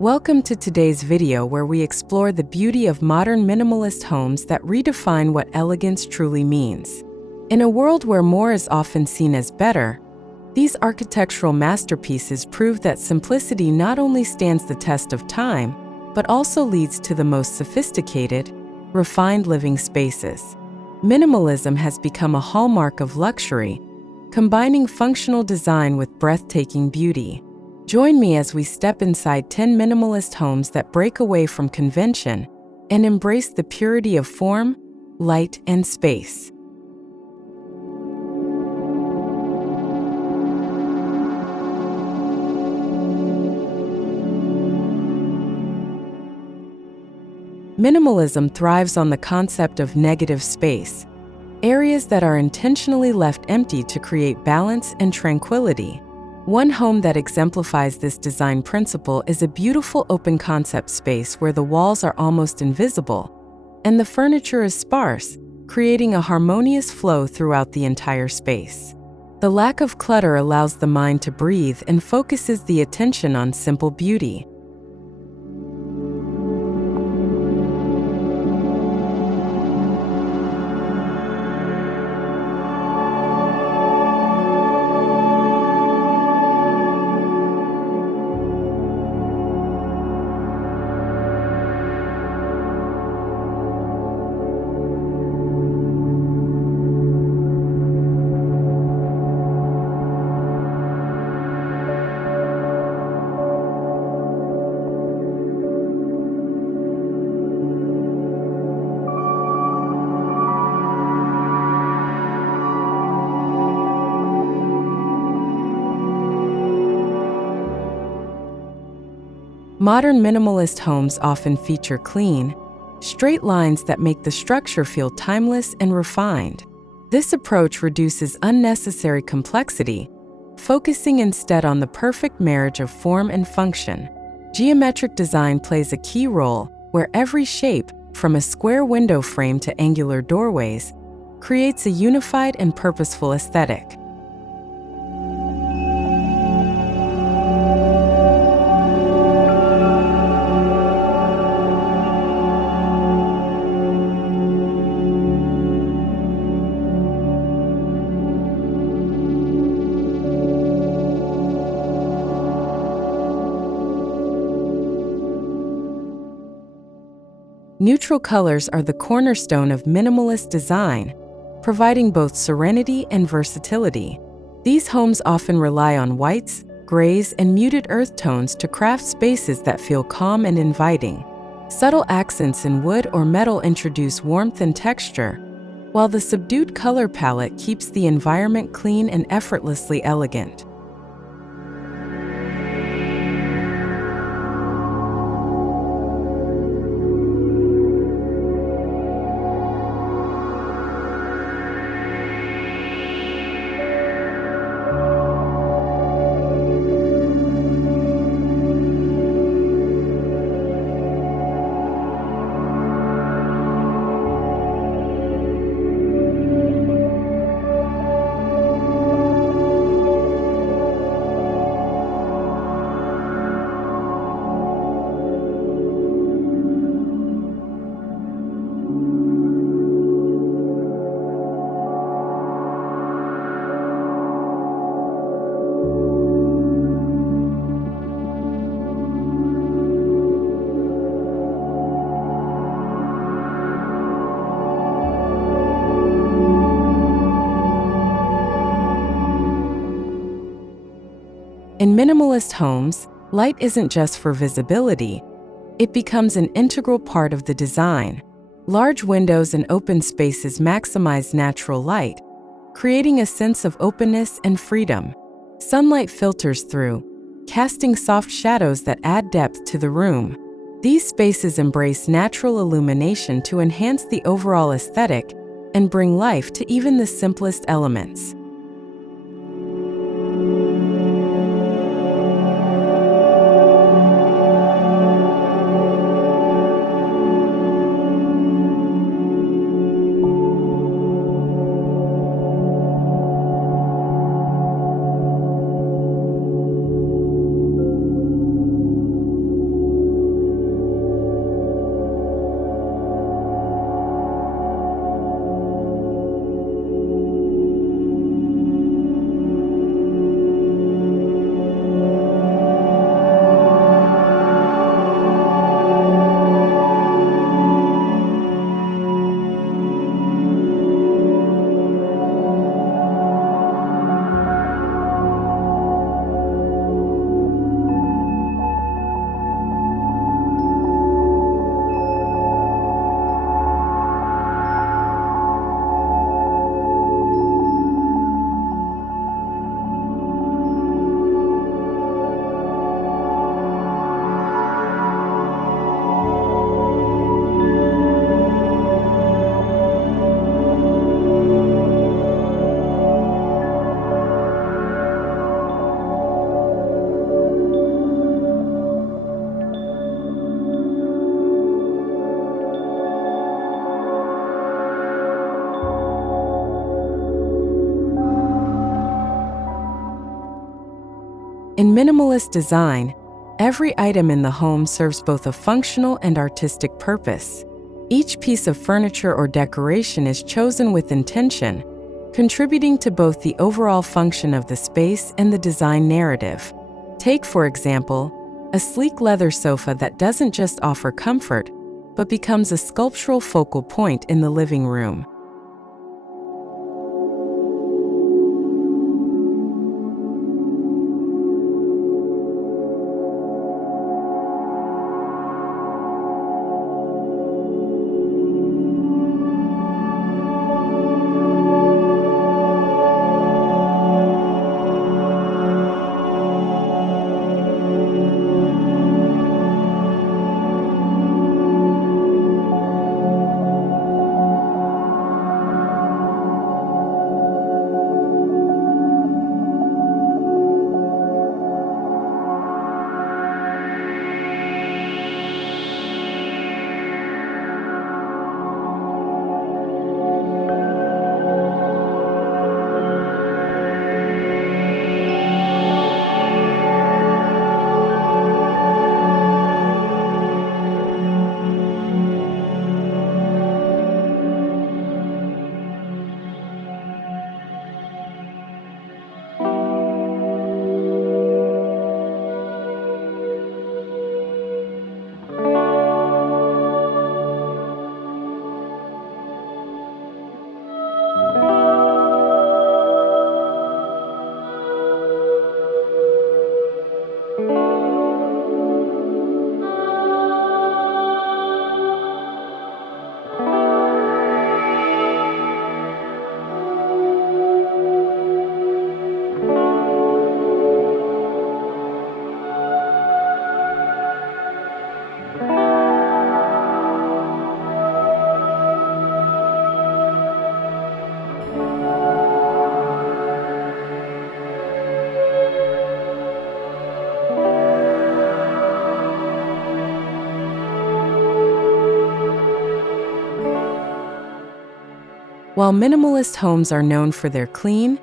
Welcome to today's video where we explore the beauty of modern minimalist homes that redefine what elegance truly means. In a world where more is often seen as better, these architectural masterpieces prove that simplicity not only stands the test of time, but also leads to the most sophisticated, refined living spaces. Minimalism has become a hallmark of luxury, combining functional design with breathtaking beauty. Join me as we step inside 10 minimalist homes that break away from convention and embrace the purity of form, light, and space. Minimalism thrives on the concept of negative space, areas that are intentionally left empty to create balance and tranquility. One home that exemplifies this design principle is a beautiful open concept space where the walls are almost invisible and the furniture is sparse, creating a harmonious flow throughout the entire space. The lack of clutter allows the mind to breathe and focuses the attention on simple beauty. Modern minimalist homes often feature clean, straight lines that make the structure feel timeless and refined. This approach reduces unnecessary complexity, focusing instead on the perfect marriage of form and function. Geometric design plays a key role where every shape, from a square window frame to angular doorways, creates a unified and purposeful aesthetic. Neutral colors are the cornerstone of minimalist design, providing both serenity and versatility. These homes often rely on whites, grays, and muted earth tones to craft spaces that feel calm and inviting. Subtle accents in wood or metal introduce warmth and texture, while the subdued color palette keeps the environment clean and effortlessly elegant. In minimalist homes, light isn't just for visibility, it becomes an integral part of the design. Large windows and open spaces maximize natural light, creating a sense of openness and freedom. Sunlight filters through, casting soft shadows that add depth to the room. These spaces embrace natural illumination to enhance the overall aesthetic and bring life to even the simplest elements. In minimalist design, every item in the home serves both a functional and artistic purpose. Each piece of furniture or decoration is chosen with intention, contributing to both the overall function of the space and the design narrative. Take, for example, a sleek leather sofa that doesn't just offer comfort, but becomes a sculptural focal point in the living room. While minimalist homes are known for their clean,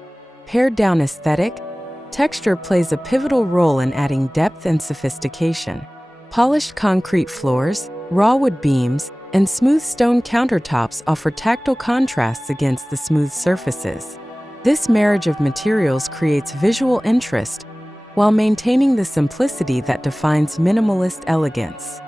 pared-down aesthetic, texture plays a pivotal role in adding depth and sophistication. Polished concrete floors, raw wood beams, and smooth stone countertops offer tactile contrasts against the smooth surfaces. This marriage of materials creates visual interest while maintaining the simplicity that defines minimalist elegance.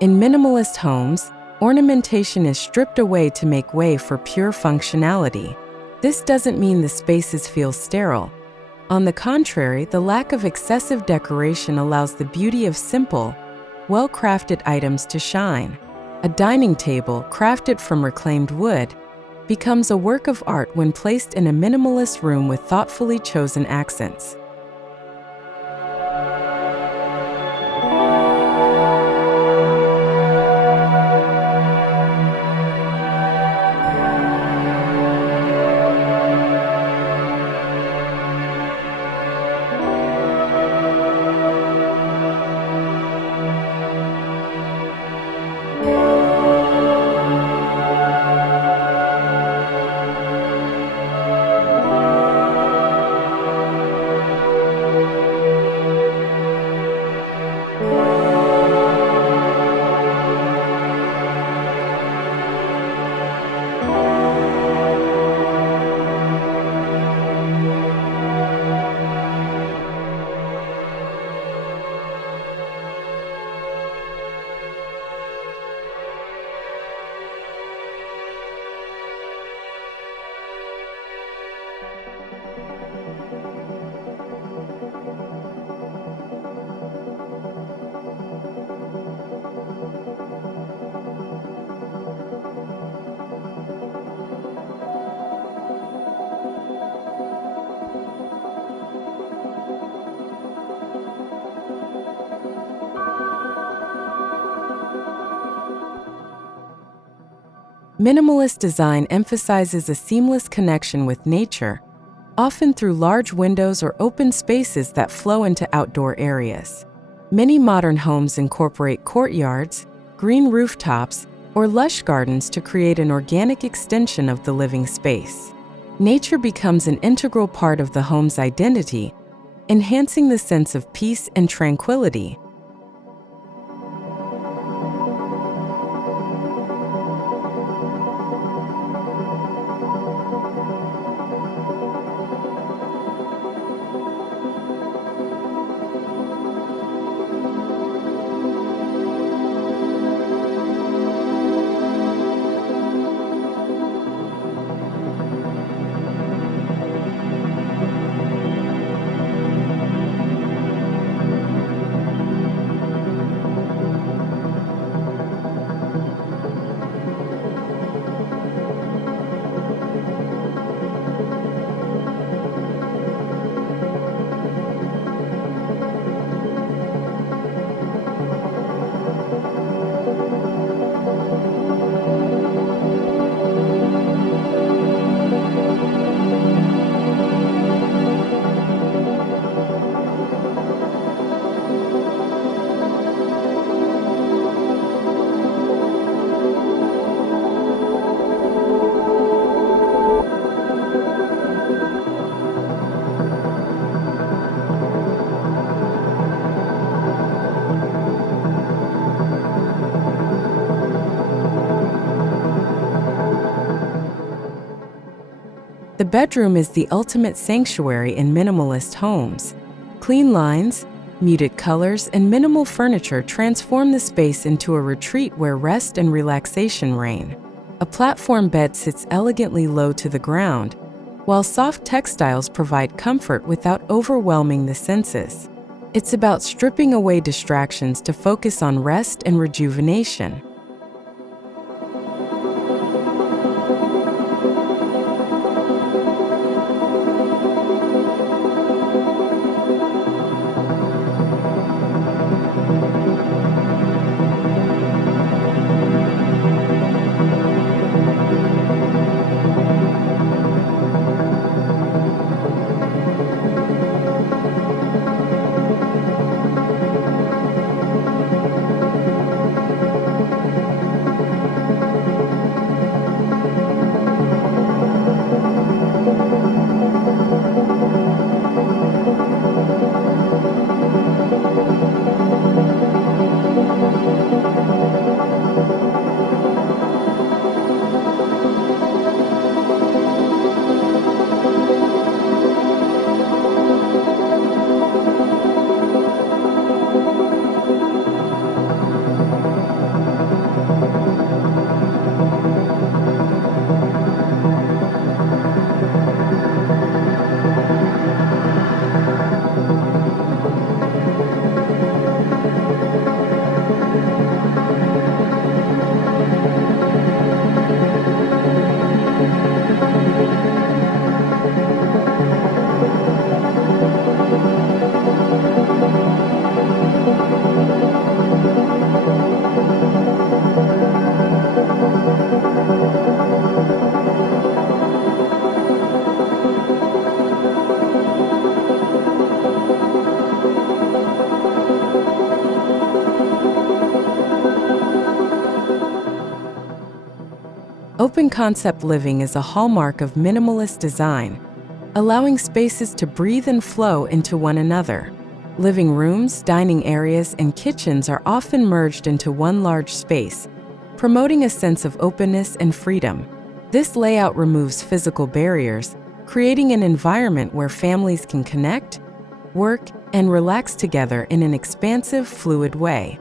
In minimalist homes, ornamentation is stripped away to make way for pure functionality. This doesn't mean the spaces feel sterile, On the contrary, the lack of excessive decoration allows the beauty of simple, well-crafted items to shine. A dining table, crafted from reclaimed wood, becomes a work of art when placed in a minimalist room with thoughtfully chosen accents. Minimalist design emphasizes a seamless connection with nature, often through large windows or open spaces that flow into outdoor areas. Many modern homes incorporate courtyards, green rooftops, or lush gardens to create an organic extension of the living space. Nature becomes an integral part of the home's identity, enhancing the sense of peace and tranquility. The bedroom is the ultimate sanctuary in minimalist homes. Clean lines, muted colors, and minimal furniture transform the space into a retreat where rest and relaxation reign. A platform bed sits elegantly low to the ground, while soft textiles provide comfort without overwhelming the senses. It's about stripping away distractions to focus on rest and rejuvenation. Open-concept living is a hallmark of minimalist design, allowing spaces to breathe and flow into one another. Living rooms, dining areas, and kitchens are often merged into one large space, promoting a sense of openness and freedom. This layout removes physical barriers, creating an environment where families can connect, work, and relax together in an expansive, fluid way.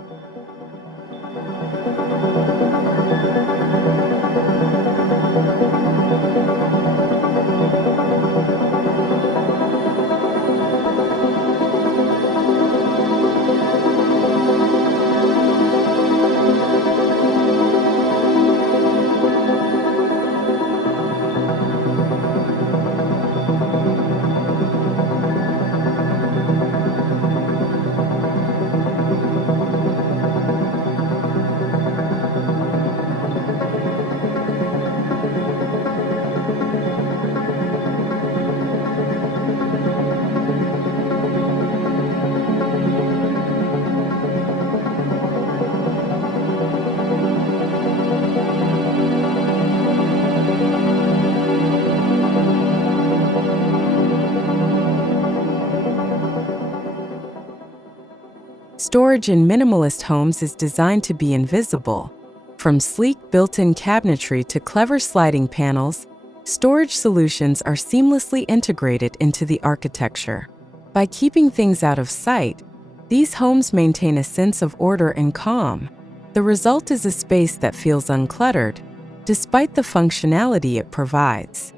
Storage in minimalist homes is designed to be invisible. From sleek built-in cabinetry to clever sliding panels, storage solutions are seamlessly integrated into the architecture. By keeping things out of sight, these homes maintain a sense of order and calm. The result is a space that feels uncluttered, despite the functionality it provides.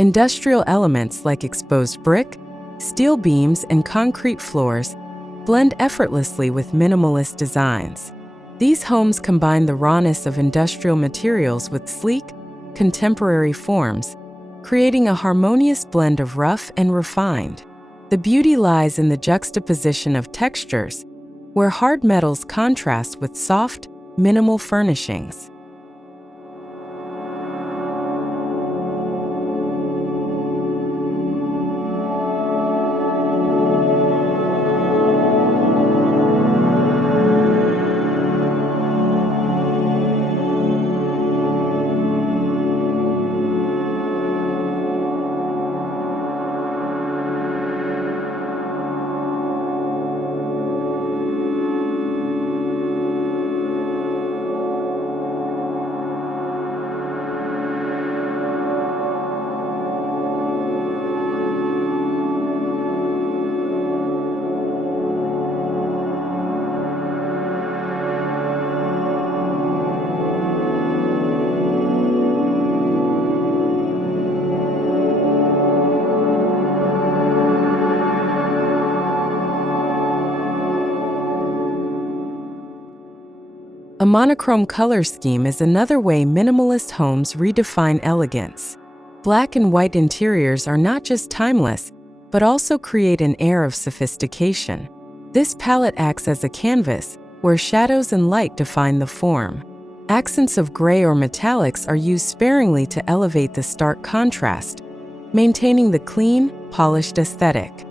Industrial elements like exposed brick, steel beams, and concrete floors blend effortlessly with minimalist designs. These homes combine the rawness of industrial materials with sleek, contemporary forms, creating a harmonious blend of rough and refined. The beauty lies in the juxtaposition of textures, where hard metals contrast with soft, minimal furnishings. A monochrome color scheme is another way minimalist homes redefine elegance. Black and white interiors are not just timeless, but also create an air of sophistication. This palette acts as a canvas, where shadows and light define the form. Accents of gray or metallics are used sparingly to elevate the stark contrast, maintaining the clean, polished aesthetic.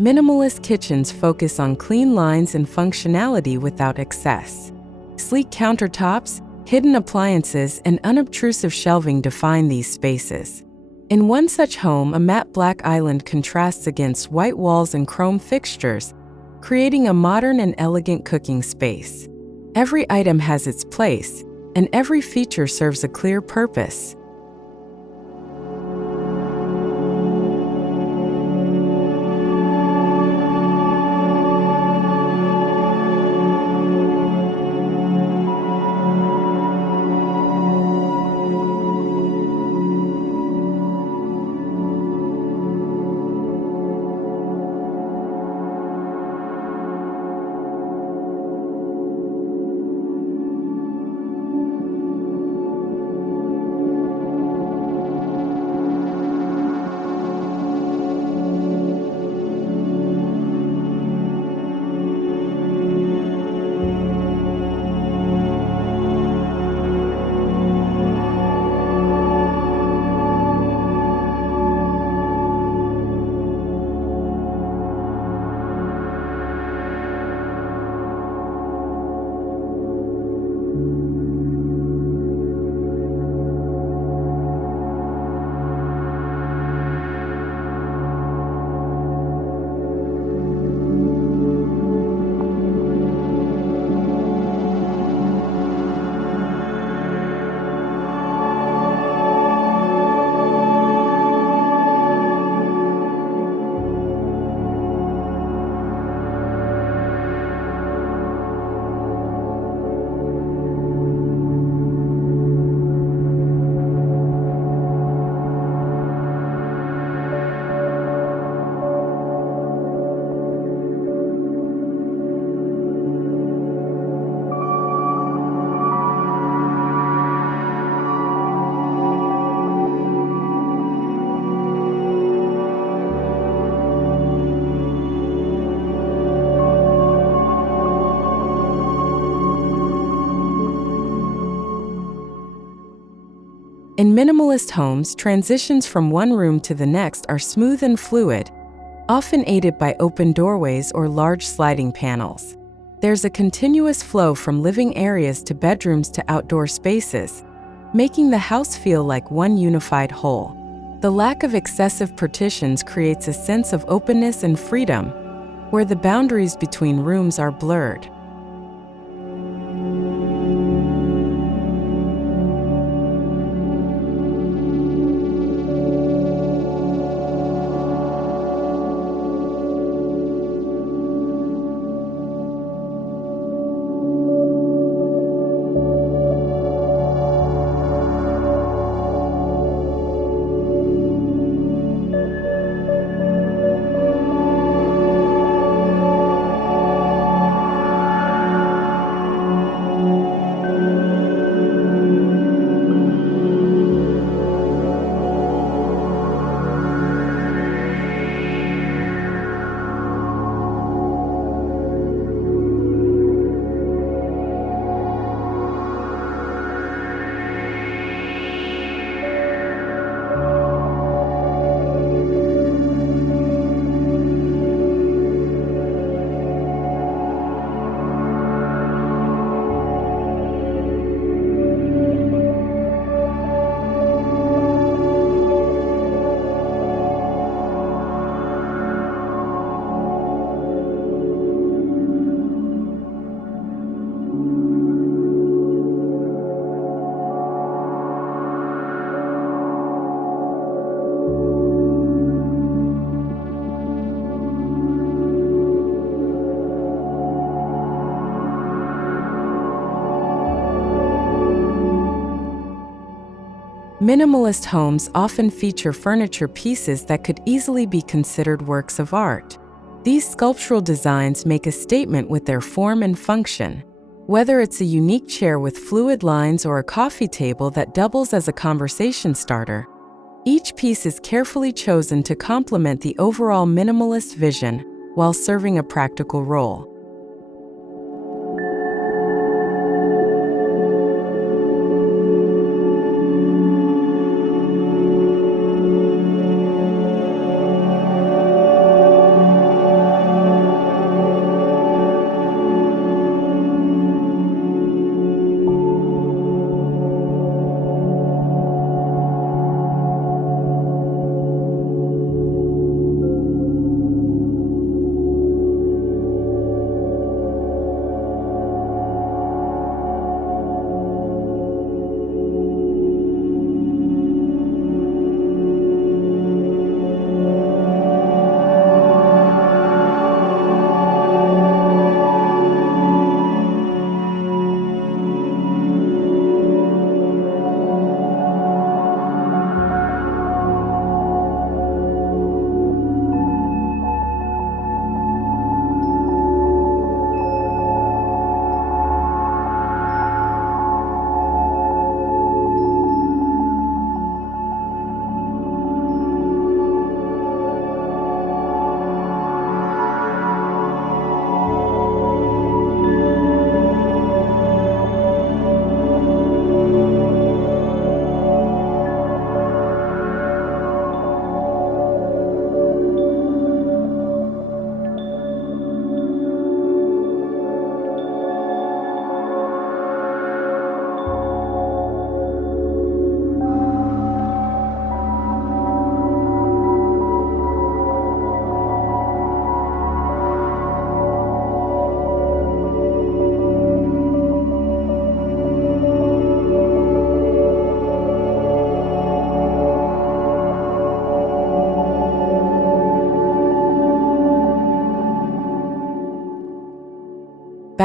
Minimalist kitchens focus on clean lines and functionality without excess. Sleek countertops, hidden appliances, and unobtrusive shelving define these spaces. In one such home, a matte black island contrasts against white walls and chrome fixtures, creating a modern and elegant cooking space. Every item has its place, and every feature serves a clear purpose. In minimalist homes, transitions from one room to the next are smooth and fluid, often aided by open doorways or large sliding panels. There's a continuous flow from living areas to bedrooms to outdoor spaces, making the house feel like one unified whole. The lack of excessive partitions creates a sense of openness and freedom, where the boundaries between rooms are blurred. Minimalist homes often feature furniture pieces that could easily be considered works of art. These sculptural designs make a statement with their form and function. Whether it's a unique chair with fluid lines or a coffee table that doubles as a conversation starter, each piece is carefully chosen to complement the overall minimalist vision while serving a practical role.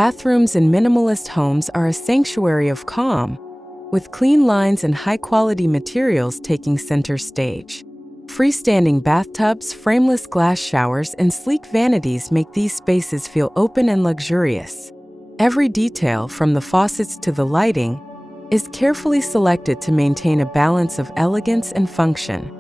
Bathrooms in minimalist homes are a sanctuary of calm, with clean lines and high-quality materials taking center stage. Freestanding bathtubs, frameless glass showers, and sleek vanities make these spaces feel open and luxurious. Every detail, from the faucets to the lighting, is carefully selected to maintain a balance of elegance and function.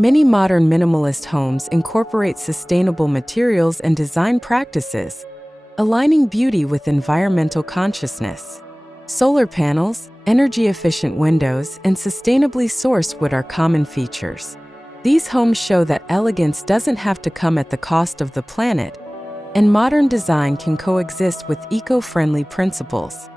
Many modern minimalist homes incorporate sustainable materials and design practices, aligning beauty with environmental consciousness. Solar panels, energy-efficient windows, and sustainably sourced wood are common features. These homes show that elegance doesn't have to come at the cost of the planet, and modern design can coexist with eco-friendly principles.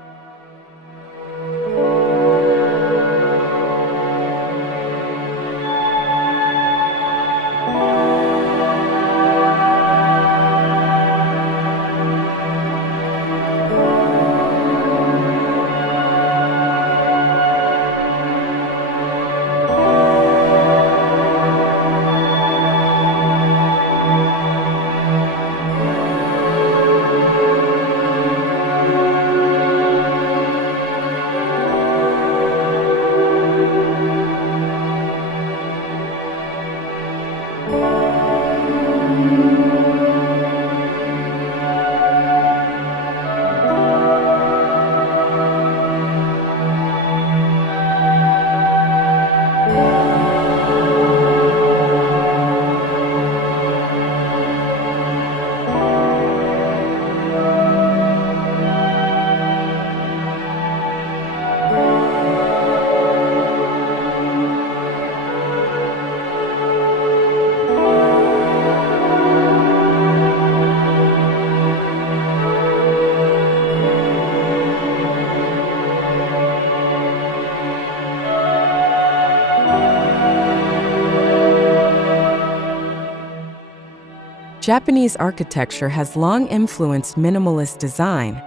Japanese architecture has long influenced minimalist design,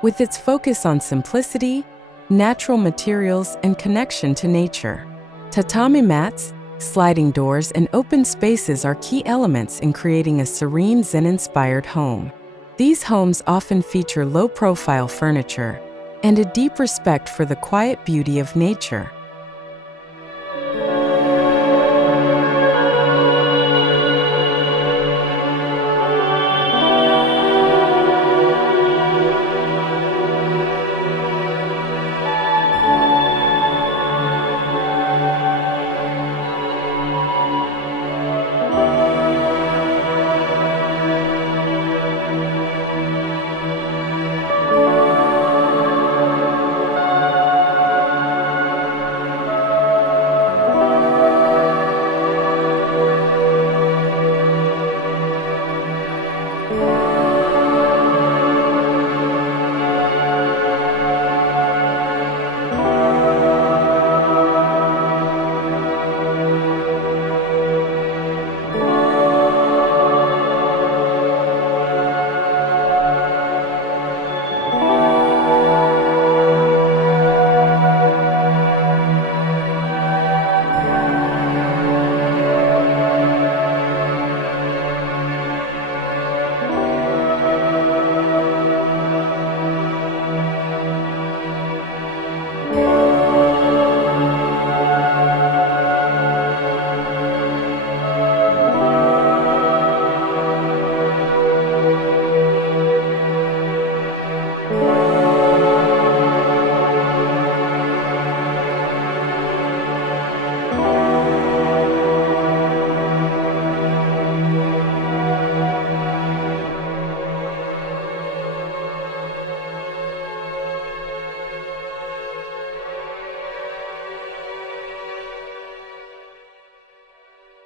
with its focus on simplicity, natural materials, and connection to nature. Tatami mats, sliding doors, and open spaces are key elements in creating a serene Zen-inspired home. These homes often feature low-profile furniture and a deep respect for the quiet beauty of nature.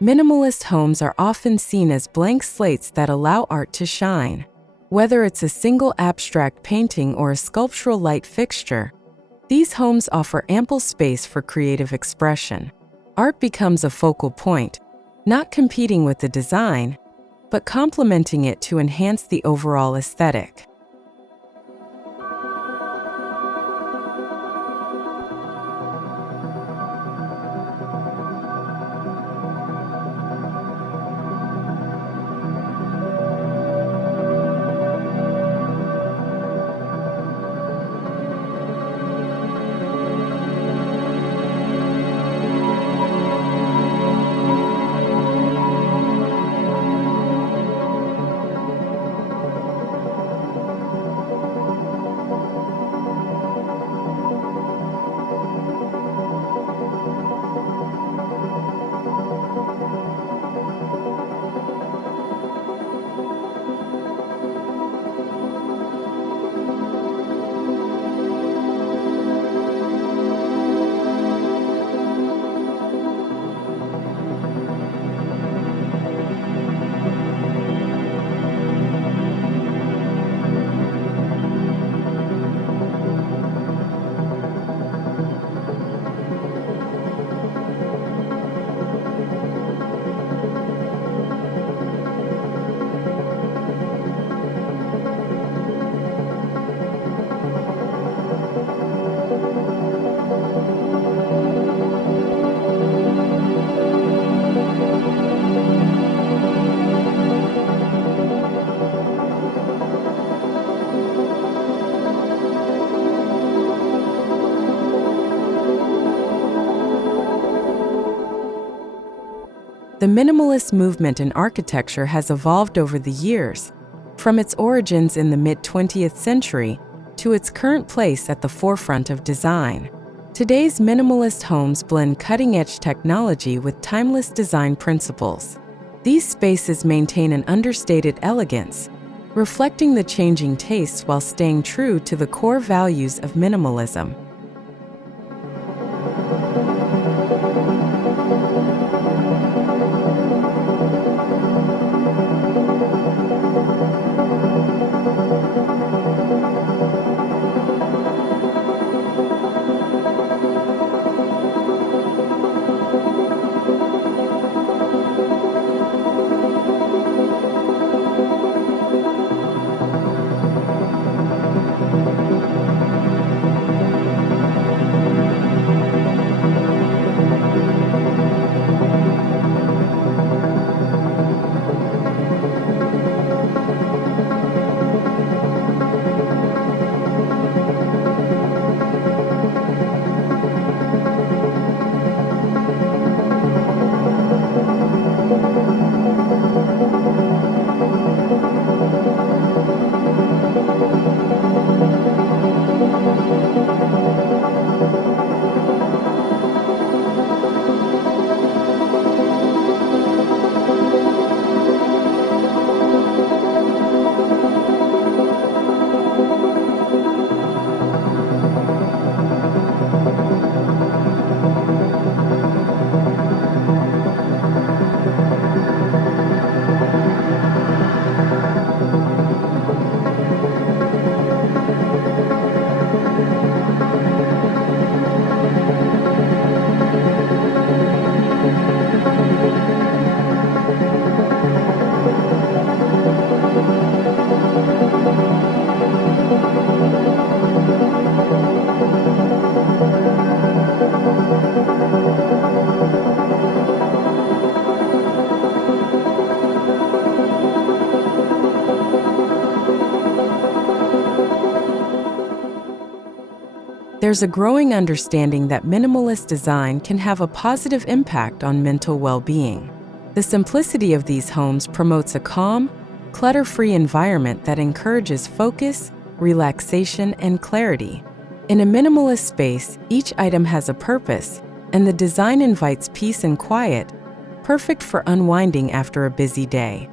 Minimalist homes are often seen as blank slates that allow art to shine. Whether it's a single abstract painting or a sculptural light fixture, these homes offer ample space for creative expression. Art becomes a focal point, not competing with the design, but complementing it to enhance the overall aesthetic. The minimalist movement in architecture has evolved over the years, from its origins in the mid-20th century to its current place at the forefront of design. Today's minimalist homes blend cutting-edge technology with timeless design principles. These spaces maintain an understated elegance, reflecting the changing tastes while staying true to the core values of minimalism. There's a growing understanding that minimalist design can have a positive impact on mental well-being. The simplicity of these homes promotes a calm, clutter-free environment that encourages focus, relaxation, and clarity. In a minimalist space, each item has a purpose, and the design invites peace and quiet, perfect for unwinding after a busy day.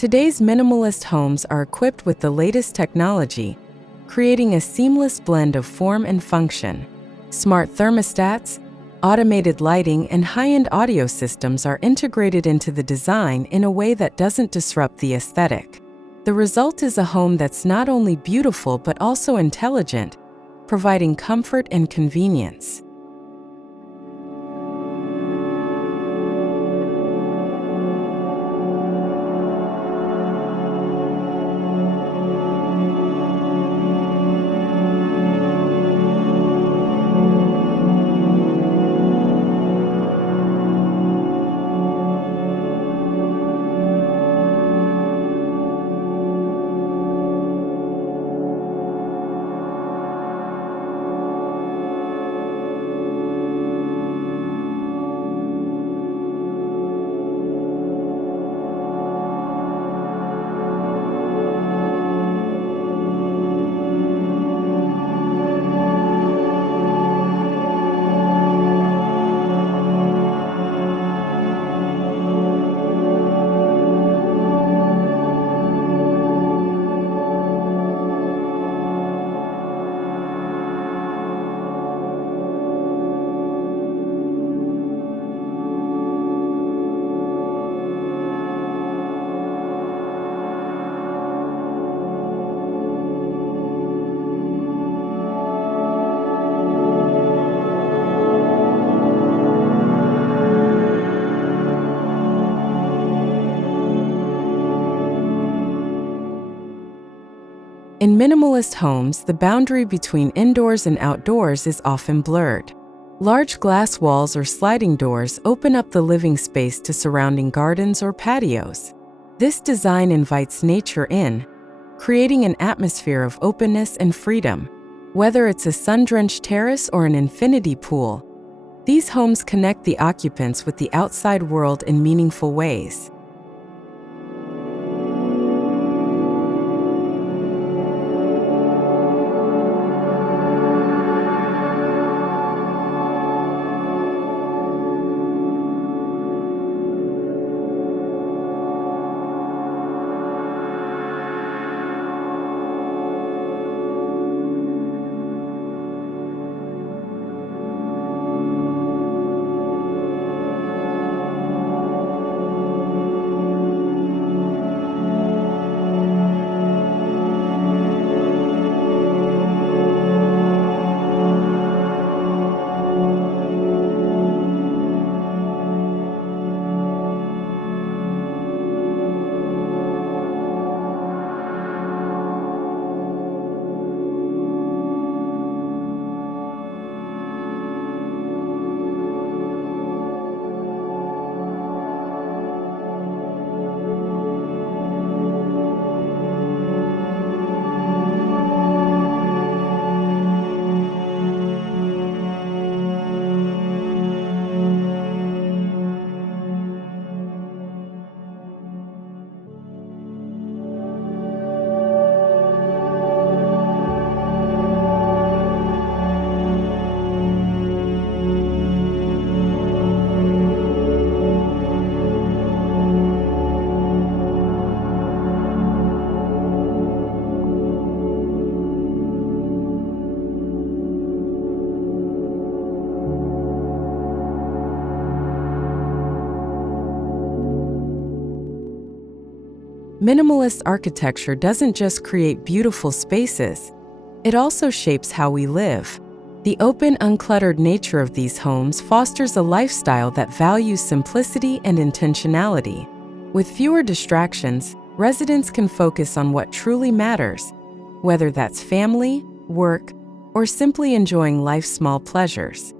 Today's minimalist homes are equipped with the latest technology, creating a seamless blend of form and function. Smart thermostats, automated lighting, and high-end audio systems are integrated into the design in a way that doesn't disrupt the aesthetic. The result is a home that's not only beautiful but also intelligent, providing comfort and convenience. In minimalist homes, the boundary between indoors and outdoors is often blurred. Large glass walls or sliding doors open up the living space to surrounding gardens or patios. This design invites nature in, creating an atmosphere of openness and freedom. Whether it's a sun-drenched terrace or an infinity pool, these homes connect the occupants with the outside world in meaningful ways. Minimalist architecture doesn't just create beautiful spaces, it also shapes how we live. The open, uncluttered nature of these homes fosters a lifestyle that values simplicity and intentionality. With fewer distractions, residents can focus on what truly matters, whether that's family, work, or simply enjoying life's small pleasures.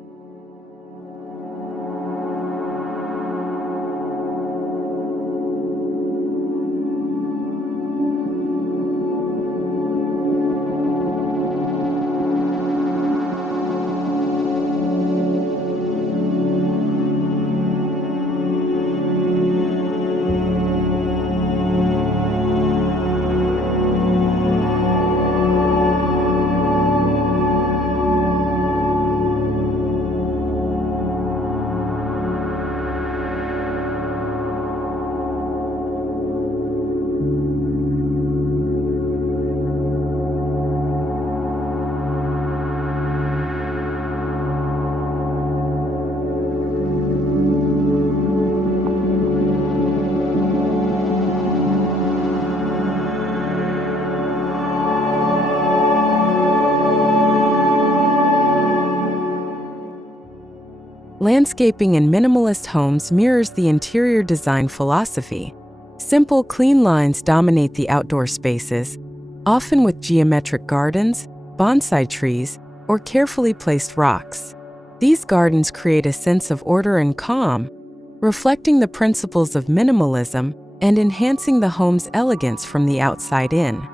Landscaping in minimalist homes mirrors the interior design philosophy. Simple, clean lines dominate the outdoor spaces, often with geometric gardens, bonsai trees, or carefully placed rocks. These gardens create a sense of order and calm, reflecting the principles of minimalism and enhancing the home's elegance from the outside in.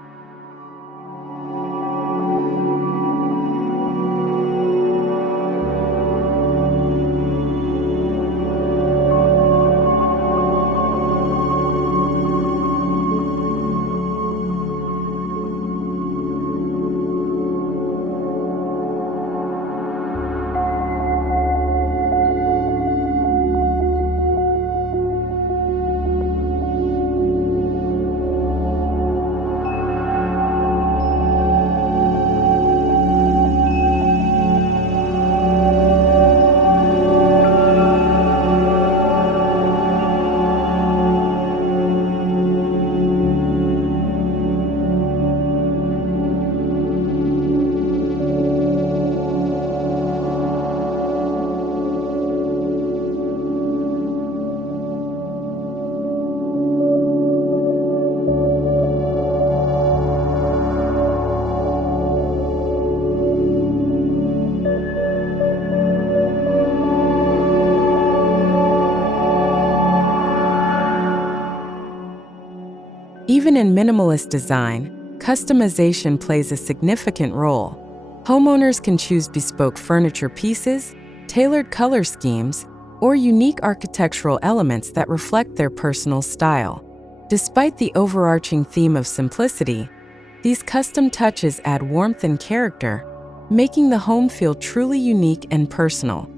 Even in minimalist design, customization plays a significant role. Homeowners can choose bespoke furniture pieces, tailored color schemes, or unique architectural elements that reflect their personal style. Despite the overarching theme of simplicity, these custom touches add warmth and character, making the home feel truly unique and personal.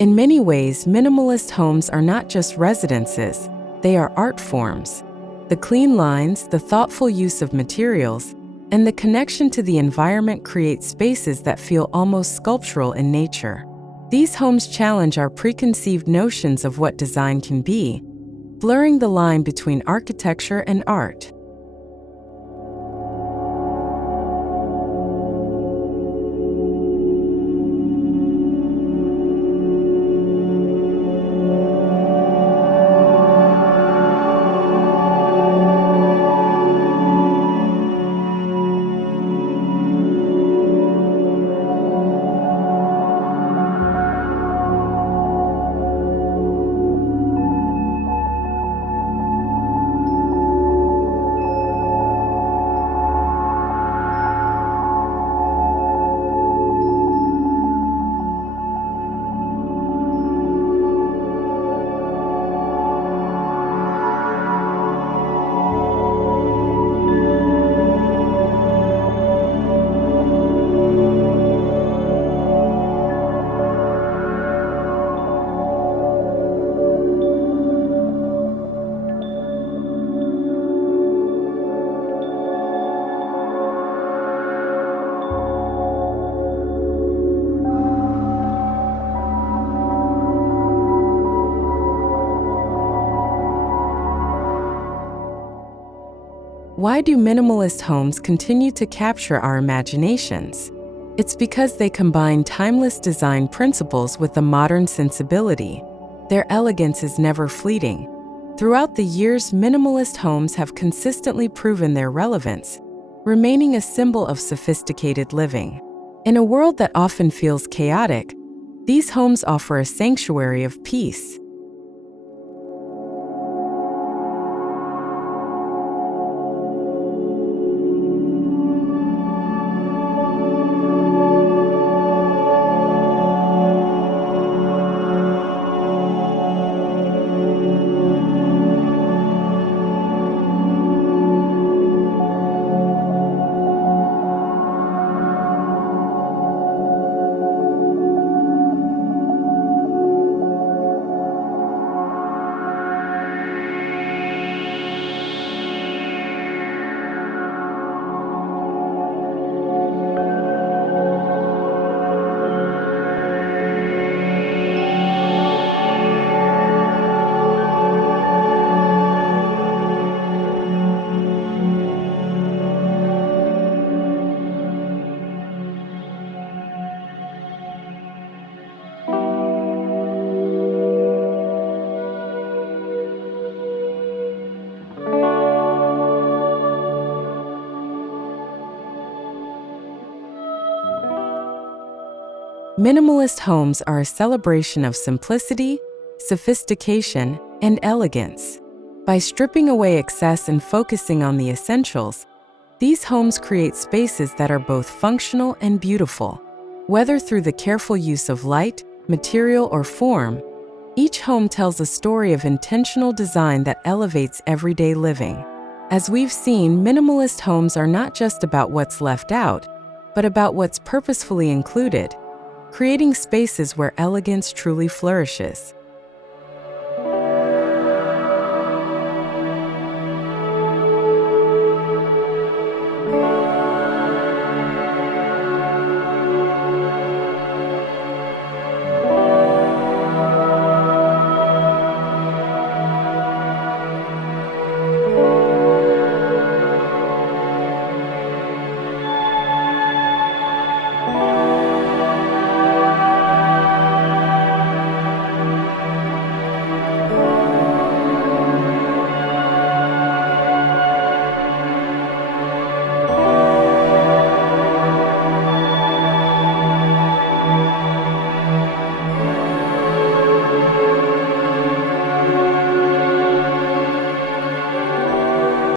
In many ways, minimalist homes are not just residences, they are art forms. The clean lines, the thoughtful use of materials, and the connection to the environment create spaces that feel almost sculptural in nature. These homes challenge our preconceived notions of what design can be, blurring the line between architecture and art. Why do minimalist homes continue to capture our imaginations? It's because they combine timeless design principles with a modern sensibility. Their elegance is never fleeting, Throughout the years, minimalist homes have consistently proven their relevance, remaining a symbol of sophisticated living. In a world that often feels chaotic, these homes offer a sanctuary of peace. Minimalist homes are a celebration of simplicity, sophistication, and elegance. By stripping away excess and focusing on the essentials, these homes create spaces that are both functional and beautiful. Whether through the careful use of light, material, or form, each home tells a story of intentional design that elevates everyday living. As we've seen, minimalist homes are not just about what's left out, but about what's purposefully included, creating spaces where elegance truly flourishes.